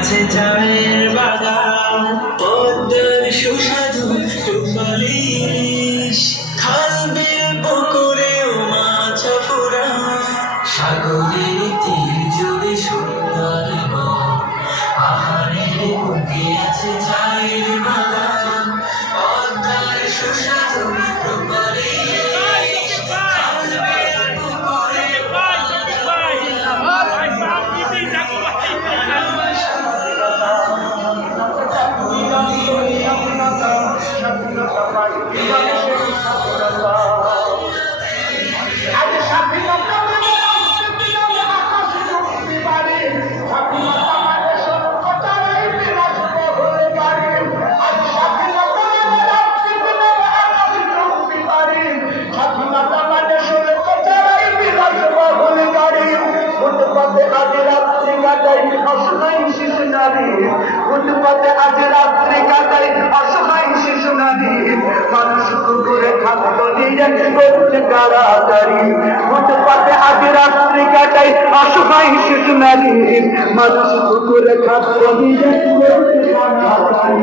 আছে চায়ের বাগান, পদ্মার সুস্বাদু সুপারিশ, খাল বিল পুকুরেও মাছ ফুরা, সাগরের তীর জুড়ে সুন্দর বন, পাহাড়ের বুকে আছে চায়ের বাগান, পদ্মার সুস্বাদু সুপারিশ, খাল বিল পুকুরে ফুটপাতে আজ রাত্রি কাটাই অসহায় শিশু নারী, মানুষ কুকুরে খাদ্য দিয়ে করছে কারাগারি। ফুটপাতে আজ রাত্রি কাটাই অসহায় শিশু নারী, মানুষ কুকুরে খাদ্য দিয়ে করছে কারাগারি।